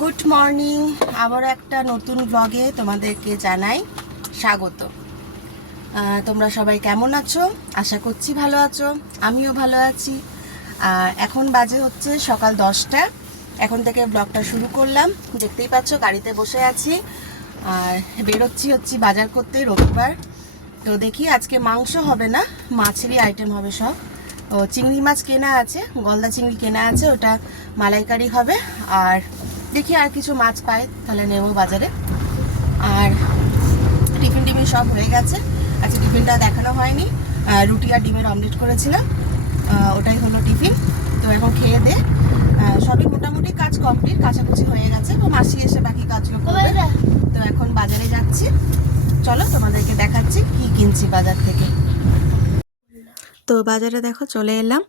Good morning. আবার একটা নতুন ব্লগে তোমাদেরকে জানাই স্বাগত। তোমরা সবাই কেমন আছো? আশা করছি ভালো আছো, আমিও ভালো আছি। আর এখন বাজে হচ্ছে সকাল 10টা। এখন থেকে ব্লগটা শুরু করলাম। দেখতেই পাচ্ছ গাড়িতে বসে আছি আর বেরোচ্ছি বাজার করতে, রবিবার। তো দেখি আজকে মাংস হবে না, মাছেরই আইটেম হবে সব। ও চিংড়ি মাছ কেনা আছে, গলদা চিংড়ি কেনা আছে, ওটা মালাইকারি হবে। আর দেখি আর কিছু মাছ পাই তাহলে নেব বাজারে। আর টিফিন সব হয়ে গেছে। আচ্ছা, টিফিনটা দেখানো হয়নি। রুটি আর ডিমের অমলেট করেছিলাম, ওটাই হলো টিফিন। তো এখন খেয়ে দে সবই মোটামুটি কাজ কমপ্লিট, কাছাকুচি হয়ে গেছে। তো মাসি এসে বাকি কাজগুলো করবে। তো এখন বাজারে যাচ্ছি, চলো তোমাদেরকে দেখাচ্ছি কি কিনছি বাজার থেকে। তো বাজারে দেখো চলে এলাম।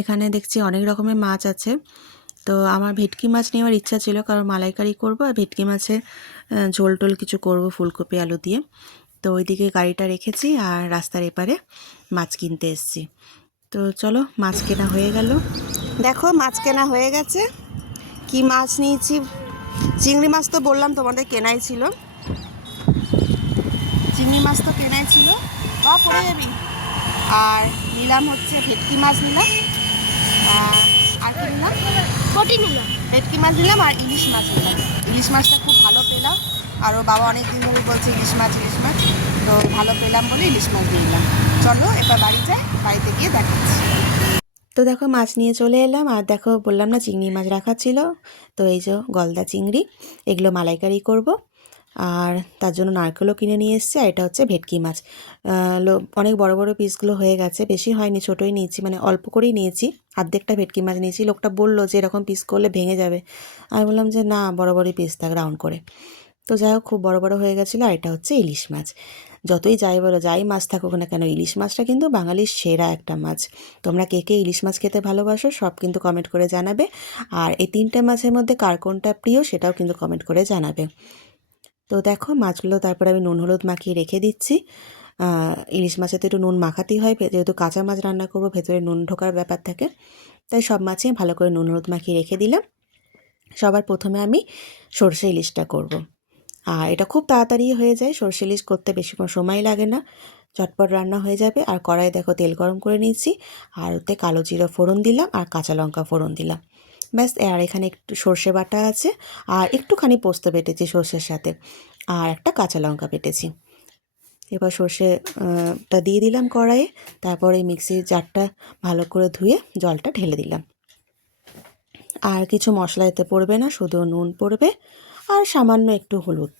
এখানে দেখছি অনেক রকমের মাছ আছে। তো আমার ভেটকি মাছ নেওয়ার ইচ্ছা ছিল, কারণ মালাইকারি করবো আর ভেটকি মাছের ঝোল টোল কিছু করব ফুলকপি আলু দিয়ে। তো ওইদিকে গাড়িটা রেখেছি আর রাস্তার এপারে মাছ কিনতে এসেছি। তো চলো, মাছ কেনা হয়ে গেল। দেখো মাছ কেনা হয়ে গেছে। কি মাছ নিয়েছি? চিংড়ি মাছ তো বললাম তোমাদের কেনাই ছিল, চিংড়ি মাছ তো কেনাই ছিল, পড়ে যাবি। আর নিলাম হচ্ছে ভেটকি মাছ নিলাম, আর কি নিলাম, ভেটকি মাছ নিলাম আর ইলিশ মাছ নিলাম। ইলিশ মাছটা খুব ভালো পেলাম, আর ও বাবা অনেক দিন ধরে বলছে ইলিশ মাছ, তো ভালো পেলাম বলে ইলিশ মাছ দিয়ে নিলাম। চলো এবার বাড়ি যাই, বাড়িতে গিয়ে দেখাচ্ছি। তো দেখো মাছ নিয়ে চলে এলাম। আর দেখো বললাম না চিংড়ি মাছ রাখা ছিল, তো এই যে গলদা চিংড়ি, এগুলো মালাইকারি করব। আর তার জন্য নারকেলও কিনে নিয়ে এসেছি। আর এটা হচ্ছে ভেটকি মাছ। অনেক বড় বড় পিসগুলো হয়ে গেছে, বেশি হয়নি, ছোটোই নিয়েছি, মানে অল্প করেই নিয়েছি। অর্ধেকটা ভেটকি মাছ নিয়েছি। লোকটা বললো যে এরকম পিস করলে ভেঙে যাবে। আমি বললাম যে না, বড় বড়ই পিস থাক, রাউন্ড করে। তো যাই হোক, খুব বড় বড় হয়ে গেছিলো। আর এটা হচ্ছে ইলিশ মাছ। যতই যাই বলো, যাই মাছ থাকুক না কেন, ইলিশ মাছটা কিন্তু বাঙালির সেরা একটা মাছ। তোমরা কে কে ইলিশ মাছ খেতে ভালোবাসো সব কিন্তু কমেন্ট করে জানাবে। আর এই তিনটে মাছের মধ্যে কার কোনটা প্রিয় সেটাও কিন্তু কমেন্ট করে জানাবে। তো দেখো মাছগুলো তারপরে আমি নুন হলুদ মাখিয়ে রেখে দিচ্ছি। ইলিশ মাছে তো একটু নুন মাখাতেই হয়, যেহেতু কাঁচা মাছ রান্না করবো, ভেতরে নুন ঢোকার ব্যাপার থাকে। তাই সব মাছে ভালো করে নুন হলুদ মাখিয়ে রেখে দিলাম। সবার প্রথমে আমি সর্ষে ইলিশটা করব। আর এটা খুব তাড়াতাড়ি হয়ে যায়, সর্ষে ইলিশ করতে বেশিক্ষণ সময় লাগে না, চটপট রান্না হয়ে যাবে। আর কড়াই দেখো তেল গরম করে নিয়েছি, আর ওতে কালো জিরা ফোড়ন দিলাম আর কাঁচা লঙ্কা ফোড়ন দিলাম, ব্যাস। আর এখানে একটু সর্ষে বাটা আছে, আর একটুখানি পোস্ত বেটেছি সর্ষের সাথে, আর একটা কাঁচা লঙ্কা বেটেছি। এবার সর্ষেটা দিয়ে দিলাম কড়াইয়ে। তারপরে মিক্সির জারটা ভালো করে ধুয়ে জলটা ঢেলে দিলাম। আর কিছু মশলা এতে পড়বে না, শুধু নুন পড়বে আর সামান্য একটু হলুদ,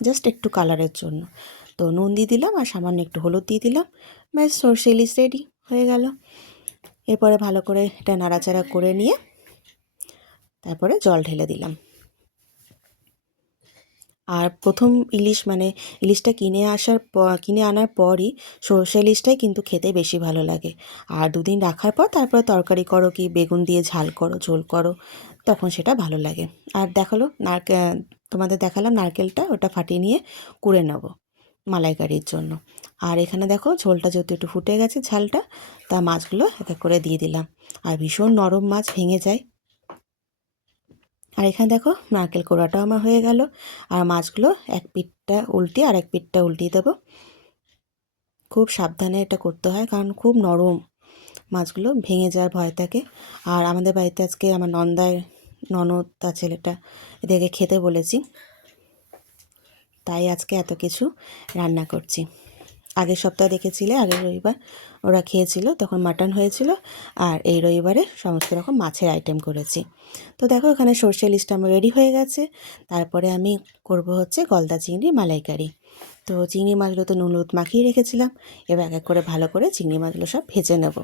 জাস্ট একটু কালারের জন্য। তো নুন দিয়ে দিলাম আর সামান্য একটু হলুদ দিয়ে দিলাম, ব্যাস সর্ষে ইলিশ রেডি হয়ে গেল। এরপরে ভালো করে এটা নাড়াচাড়া করে নিয়ে তারপরে জল ঢেলে দিলাম। আর প্রথম ইলিশ, মানে ইলিশটা কিনে আনার পরই সর্ষে ইলিশটাই কিন্তু খেতে বেশি ভালো লাগে। আর দুদিন রাখার পর তারপরে তরকারি করো, কি বেগুন দিয়ে ঝাল করো, ঝোল করো, তখন সেটা ভালো লাগে। আর দেখালো তোমাদের দেখালাম নারকেলটা, ওটা ফাটিয়ে নিয়ে কুড়ে নেব মালাইকারির জন্য। আর এখানে দেখো ঝোলটা যেহেতু একটু ফুটে গেছে, ঝালটা, তা মাছগুলো এক এক করে দিয়ে দিলাম। আর ভীষণ নরম মাছ, ভেঙে যায়। আর এখানে দেখো নারকেল কোড়াটাও আমার হয়ে গেল। আর মাছগুলো এক পিঠটা উল্টিয়ে আর এক পিঠটা উল্টিয়ে দেবো। খুব সাবধানে এটা করতে হয়, কারণ খুব নরম মাছগুলো, ভেঙে যাওয়ার ভয় থাকে। আর আমাদের বাড়িতে আজকে আমার ননদ তার ছেলেটা, এদেরকে খেতে বলেছি, তাই আজকে এত কিছু রান্না করছি। আগের সপ্তাহে দেখেছিলে, আগের রবিবার ওরা খেয়েছিল, তখন মাটন হয়েছিল। আর এই রবিবারে সমস্ত রকম মাছের আইটেম করেছি। তো দেখো এখানে সর্ষে ইলিশটা আমার রেডি হয়ে গেছে। তারপরে আমি করব হচ্ছে গলদা চিংড়ি মালাইকারি। তো চিংড়ি মাছগুলো তো নুন হলুদ মাখিয়ে রেখেছিলাম, এবার এক এক করে ভালো করে চিংড়ি মাছগুলো সব ভেজে নেব।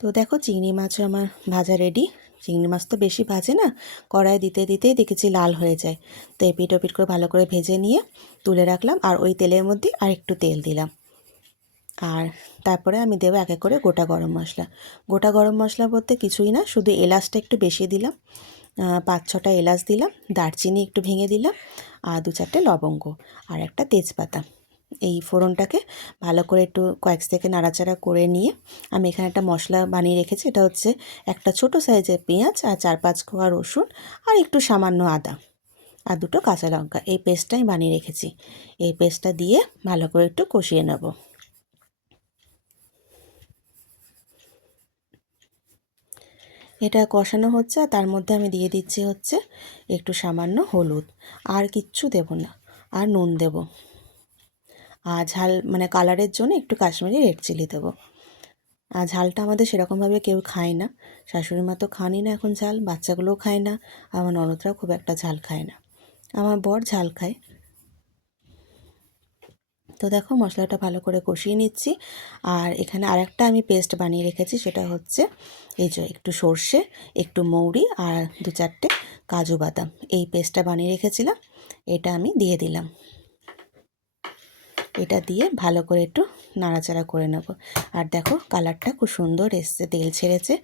তো দেখো চিংড়ি মাছও আমার ভাজা রেডি। চিংড়ি মাছ তো বেশি ভাজে না, কড়াই দিতে দিতেই দেখেছি লাল হয়ে যায়। তো এপিট ওপিট করে ভালো করে ভেজে নিয়ে তুলে রাখলাম। আর ওই তেলের মধ্যে আর একটু তেল দিলাম। আর তারপরে আমি দেবো এক এক করে গোটা গরম মশলা। গোটা গরম মশলা বলতে কিছুই না, শুধু এলাচটা একটু বেশি দিলাম, 5-6টা এলাচ দিলাম, দারচিনি একটু ভেঙে দিলাম, আর 2-4টে লবঙ্গ আর একটা তেজপাতা, এই ফোড়নটাকে ভালো করে একটু কয়েক সেকেন্ড নাড়াচাড়া করে নিয়ে আমি এখানে একটা মশলা বানিয়ে রেখেছি। এটা হচ্ছে একটা ছোট সাইজের পেঁয়াজ আর 4-5 কোয়া রসুন আর একটু সামান্য আদা আর 2টো কাঁচা লঙ্কা, এই পেস্টটা আমি বানিয়ে রেখেছি। এই পেস্টটা দিয়ে ভালো করে একটু কষিয়ে নেব। এটা কষানো হচ্ছে আর তার মধ্যে আমি দিয়ে দিচ্ছি হচ্ছে একটু সামান্য হলুদ, আর কিচ্ছু দেব না, আর নুন দেব, আর ঝাল মানে কালারের জন্য একটু কাশ্মীরি রেড চিলি দেবো। আর ঝালটা আমাদের সেরকমভাবে কেউ খায় না, শাশুড়ি মা তো খানই না এখন ঝাল, বাচ্চাগুলোও খায় না, আমার ননদরাও খুব একটা ঝাল খায় না, আমার বর ঝাল খায়। তো দেখো মশলাটা ভালো করে কষিয়ে নিচ্ছি। আর এখানে আরেকটা আমি পেস্ট বানিয়ে রেখেছি, সেটা হচ্ছে এই যে একটু সর্ষে, একটু মৌরি আর 2-4টে কাজু বাদাম, এই পেস্টটা বানিয়ে রেখেছিলাম, এটা আমি দিয়ে দিলাম। এটা দিয়ে ভালো করে একটু নাড়াচাড়া করে নেব। আর দেখো কালারটা খুব সুন্দর এসছে, তেল ছেড়েছে।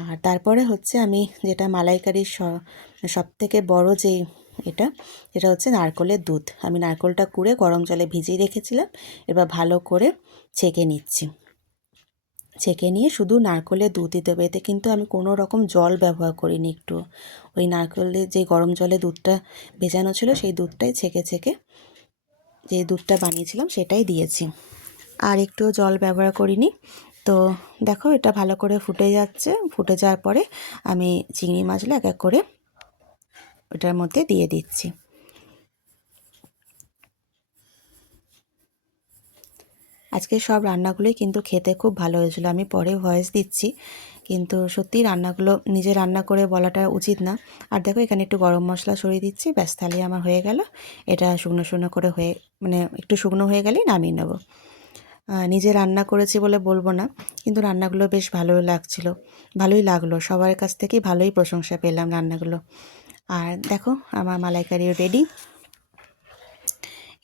আর তারপরে হচ্ছে আমি যেটা মালাইকারির সবথেকে বড় যেই যেটা হচ্ছে নারকেলের দুধ। আমি নারকেলটা কুড়ে গরম জলে ভিজিয়ে রেখেছিলাম, এবার ভালো করে ছেঁকে নিচ্ছি। ছেঁকে নিয়ে শুধু নারকেলের দুধই দেবো, এতে কিন্তু আমি কোনো রকম জল ব্যবহার করিনি একটু। ওই নারকেলের যে গরম জলে দুধটা ভেজানো ছিল সেই দুধটাই ছেঁকে ছেঁকে যে দুধটা বানিয়েছিলাম সেটাই দিয়েছি, আর একটুও জল ব্যবহার করিনি। তো দেখো এটা ভালো করে ফুটে যাচ্ছে, ফুটে যাওয়ার পরে আমি চিংড়ি মাছগুলো এক এক করে ওটার মধ্যে দিয়ে দিচ্ছি। আজকে সব রান্নাগুলোই কিন্তু খেতে খুব ভালো হয়েছিল, আমি পরে ভয়েস দিচ্ছি, কিন্তু সত্যি রান্নাগুলো নিজে রান্না করে বলাটা উচিত না। আর দেখো এখানে একটু গরম মশলা ছড়িয়ে দিচ্ছি, ব্যাস তাহলেই আমার হয়ে গেল। এটা শুকনো শুকনো করে হয়ে মানে একটু শুকনো হয়ে গেলেই নামিয়ে নেব। নিজে রান্না করেছি বলে বলবো না, কিন্তু রান্নাগুলো বেশ ভালোই লাগলো, সবার কাছ থেকেই ভালোই প্রশংসা পেলাম রান্নাগুলো। আর দেখো আমার মালাইকারিও রেডি।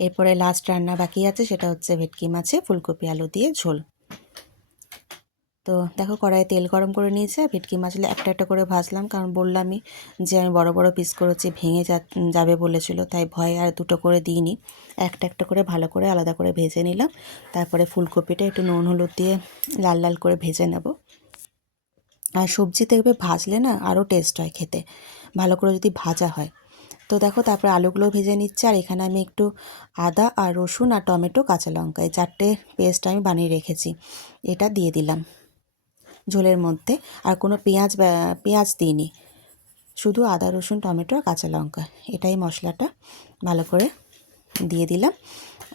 এরপরে লাস্ট রান্না বাকি আছে, সেটা হচ্ছে ভেটকি মাছে ফুলকপি আলু দিয়ে ঝোল। তো দেখো কড়াইয়ে তেল গরম করে নিয়েছে, ভেটকি মাছগুলো একটা একটা করে ভাজলাম, কারণ বললামই যে আমি বড় বড় পিস করেছি, ভেঙে যাবে বলেছিল, তাই ভয়ে আর দুটো করে দিইনি, একটা একটা করে ভালো করে আলাদা করে ভেজে নিলাম। তারপরে ফুলকপিটা একটু নুন হলুদ দিয়ে লাল লাল করে ভেজে নেব। আর সবজি দেখবে ভাজলে না আরও টেস্ট হয় খেতে, ভালো করে যদি ভাজা হয়। তো দেখো তারপরে আলুগুলো ভেজে নিচ্ছে, আর এখানে আমি একটু আদা আর রসুন আর টমেটো কাঁচা লঙ্কা এই 4টে পেস্ট আমি বানিয়ে রেখেছি, এটা দিয়ে দিলাম ঝোলের মধ্যে। আর কোনো পেঁয়াজ দিইনি, শুধু আদা রসুন টমেটো আর কাঁচা লঙ্কা, এটাই মশলাটা ভালো করে দিয়ে দিলাম।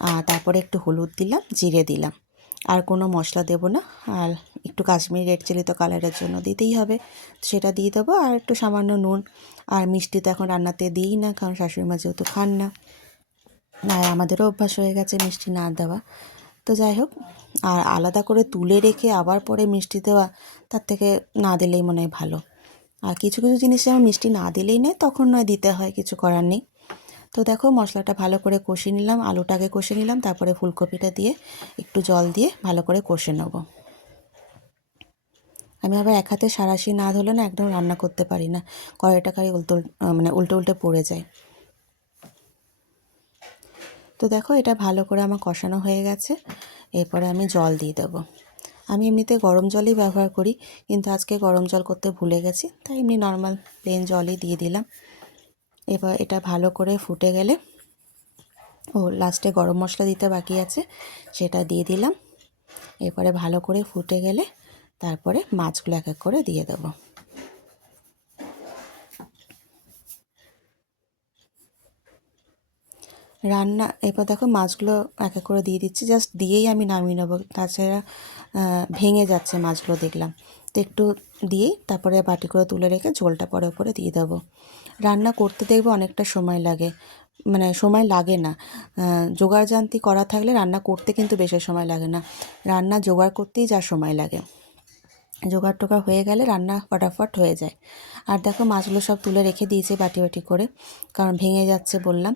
আর তারপরে একটু হলুদ দিলাম, জিরে দিলাম, আর কোনো মশলা দেব না। আর একটু কাশ্মীরি রেড চিলি তো কালারের জন্য দিতেই হবে, সেটা দিয়ে দেবো, আর একটু সামান্য নুন। আর মিষ্টি তো এখন রান্নাতে দিই না, কারণ শাশুড়ি মা যেহেতু খান না, আর আমাদেরও অভ্যাস হয়ে গেছে মিষ্টি না দেওয়া। তো যাই হোক, আর আলাদা করে তুলে রেখে আবার পরে মিষ্টি দেওয়া, তার থেকে না দিলেই মনে হয় ভালো। আর কিছু কিছু জিনিসে আমার মিষ্টি না দিলেই নেই, তখন নয় দিতে হয়, কিছু করার নেই। তো দেখো মশলাটা ভালো করে কষিয়ে নিলাম, আলুটাকে কষে নিলাম, তারপরে ফুলকপিটা দিয়ে একটু জল দিয়ে ভালো করে কষে নেব। আমি আবার এক হাতে সাঁড়াশি না ধরলে না একদম রান্না করতে পারি না, কড়াইটা খালি উল্টে উল্টে পড়ে যায়। তো দেখো এটা ভালো করে আমার কষানো হয়ে গেছে, এরপরে আমি জল দিয়ে দেবো। আমি এমনিতে গরম জলই ব্যবহার করি, কিন্তু আজকে গরম জল করতে ভুলে গেছি, তাই এমনি নর্মাল প্লেন জলই দিয়ে দিলাম। এবার এটা ভালো করে ফুটে গেলে লাস্টে গরম মশলা দিতে বাকি আছে, সেটা দিয়ে দিলাম। এরপরে ভালো করে ফুটে গেলে তারপরে মাছগুলো এক এক করে দিয়ে দেবো। এরপর দেখো মাছগুলো এক এক করে দিয়ে দিচ্ছি, জাস্ট দিয়েই আমি নামিয়ে নেবো, তাছাড়া ভেঙে যাচ্ছে মাছগুলো দেখলাম। তো একটু দিয়েই তারপরে বাটি করে তুলে রেখে ঝোলটা পরে উপরে দিয়ে দেবো। রান্না করতে দেখবে অনেকটা সময় লাগে, মানে সময় লাগে না, জোগাড় জান্তি করা থাকলে রান্না করতে কিন্তু বেশি সময় লাগে না, রান্না জোগাড় করতেই যা সময় লাগে। জোগাড় টোগাড় হয়ে গেলে রান্না ফটাফট হয়ে যায়। আর দেখো মাছগুলো সব তুলে রেখে দিয়েছি বাটি বাটি করে, কারণ ভেঙে যাচ্ছে বললাম।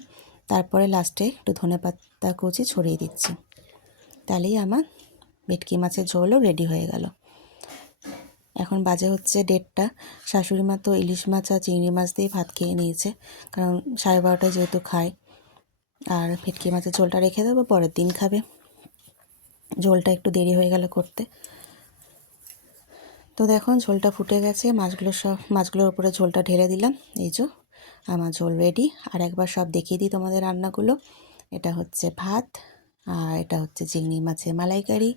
তারপরে লাস্টে একটু ধনেপাতা কুচি ছড়িয়ে দিচ্ছি, তাহলেই আমার ভেটকি মাছের ঝোলও রেডি হয়ে গেল। এখন বাজে হচ্ছে 1:30, শাশুড়ি মা তো ইলিশ মাছ আর চিংড়ি মাছ দিয়ে ভাত খেয়ে নিয়েছে, কারণ 12:30টায় যেহেতু খায়। আর ভেটকি মাছের ঝোলটা রেখে দেবো, পরের দিন খাবে। ঝোলটা একটু দেরি হয়ে গেল করতে। তো দেখো ঝোলটা ফুটে গেছে, মাছগুলোর উপরে ঝোলটা ঢেলে দিলাম। এই যে আমার ঝোল রেডি। আর একবার সব দেখিয়ে দিই তোমাদের রান্নাগুলো। এটা হচ্ছে ভাত, আর এটা হচ্ছে চিংড়ি মাছের মালাইকারি,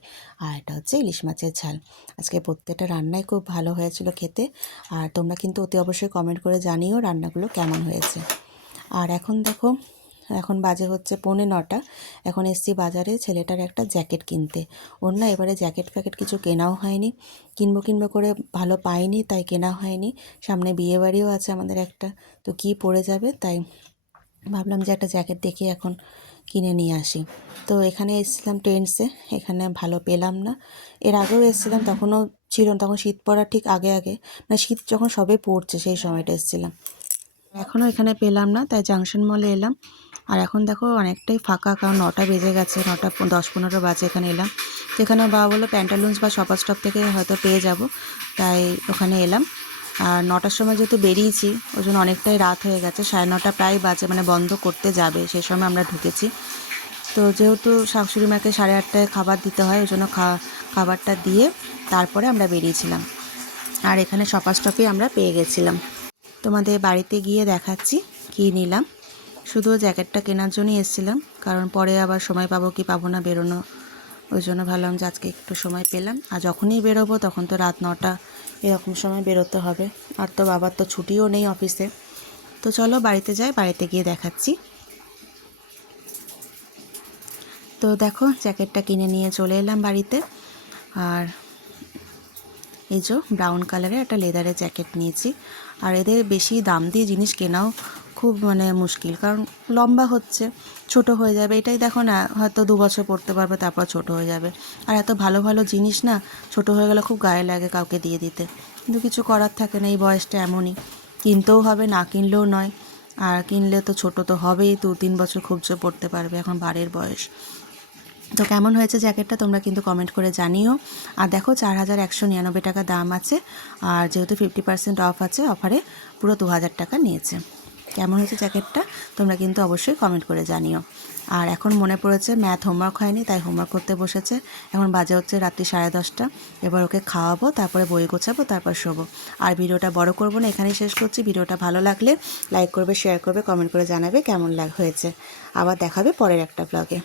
আর এটা হচ্ছে ইলিশ মাছের ঝাল। আজকে প্রত্যেকটা রান্নাই খুব ভালো হয়েছিল খেতে। আর তোমরা কিন্তু অতি অবশ্যই কমেন্ট করে জানিও রান্নাগুলো কেমন হয়েছে। আর এখন দেখো, এখন বাজে হচ্ছে 8:45। এখন এসছি বাজারে ছেলেটার একটা জ্যাকেট কিনতে। ওর না এবারে জ্যাকেট ফ্যাকেট কিছু কেনাও হয়নি, কিনবো করে ভালো পাইনি, তাই কেনা হয়নি। সামনে বিয়েবাড়িও আছে আমাদের একটা, তো কি পরে যাবে, তাই ভাবলাম যে একটা জ্যাকেট দেখে এখন কিনে নিয়ে আসি। তো এখানে এসেছিলাম ট্রেন্ডসে, এখানে ভালো পেলাম না। এর আগেও এসেছিলাম, তখনও ছিল না, তখন শীত পড়ার ঠিক আগে আগে, মানে শীত যখন সবে পড়ছে সেই সময়টা এসেছিলাম। এখনও এখানে পেলাম না, তাই জাংশন মলে এলাম। আর এখন দেখো অনেকটাই ফাঁকা, কারণ 9টা বেজে গেছে, 9:10-15 বাজে এখানে এলাম। তো এখানে বাবা বললো প্যান্টালুন্স বা শপার স্টপ থেকে হয়তো পেয়ে যাব, তাই ওখানে এলাম। আর 9টার সময় যেহেতু বেরিয়েছি, ওই জন্য অনেকটাই রাত হয়ে গেছে, 9:30 প্রায় বাজে, মানে বন্ধ করতে যাবে সেই সময় আমরা ঢুকেছি। তো যেহেতু শাশুড়ি মাকে 8:30টায় খাবার দিতে হয়, ওই জন্য খাবারটা দিয়ে তারপরে আমরা বেরিয়েছিলাম। আর এখানে শপার স্টপে আমরা পেয়ে গেছিলাম। তোমাদের বাড়িতে গিয়ে দেখাচ্ছি কী নিলাম। শুধু জ্যাকেটটা কেনার জন্যই এসেছিলাম, কারণ পরে আবার সময় পাবো কি পাবো না বেরোনো, ওই জন্য ভাবলাম যে আজকে একটু সময় পেলাম। আর যখনই বেরোবো তখন তো রাত 9টা এরকম সময় বেরোতে হবে। আর তো বাবার তো ছুটিও নেই অফিসে। তো চলো বাড়িতে যাই, বাড়িতে গিয়ে দেখাচ্ছি। তো দেখো জ্যাকেটটা কিনে নিয়ে চলে এলাম বাড়িতে। আর এই যে ব্রাউন কালারের একটা লেদারের জ্যাকেট নিয়েছি। আর এদের বেশি দাম দিয়ে জিনিস কেনাও খুব মানে মুশকিল, কারণ লম্বা হচ্ছে, ছোট হয়ে যাবে। এটাই দেখো না, হয়তো 2 বছর পরতে পারবে, তারপর ছোট হয়ে যাবে। আর এত ভালো ভালো জিনিস না, ছোট হয়ে গেলে খুব গায়ে লাগে কাউকে দিয়ে দিতে, কিন্তু কিছু করার থাকে না, এই বয়সটা এমনই, কিনতেও হবে, না কিনলেও নয়। আর কিনলে তো ছোট তো হবেই, 2-3 বছর খুব জোর পড়তে পারবে, এখন 12 বয়স। তো কেমন হয়েছে জ্যাকেটটা তোমরা কিন্তু কমেন্ট করে জানিও। আর দেখো 4199 টাকা দাম আছে, আর যেহেতু 50% অফ আছে, অফারে পুরো 2000 টাকা নিয়েছে। কেমন হয়েছে জ্যাকেটটা তোমরা কিন্তু অবশ্যই কমেন্ট করে জানিও। আর এখন মনে পড়েছে ম্যাথ হোমওয়ার্ক হয়নি, তাই হোমওয়ার্ক করতে বসেছে। এখন বাজে হচ্ছে রাত্রি 10:30। এবার ওকে খাওয়াবো, তারপরে বই গোছাবো, তারপর শোবো। আর ভিডিওটা বড় করবো না, এখানেই শেষ করছি। ভিডিওটা ভালো লাগলে লাইক করবে, শেয়ার করবে, কমেন্ট করে জানাবে কেমন হয়েছে। আবার দেখাবে পরের একটা ব্লগে।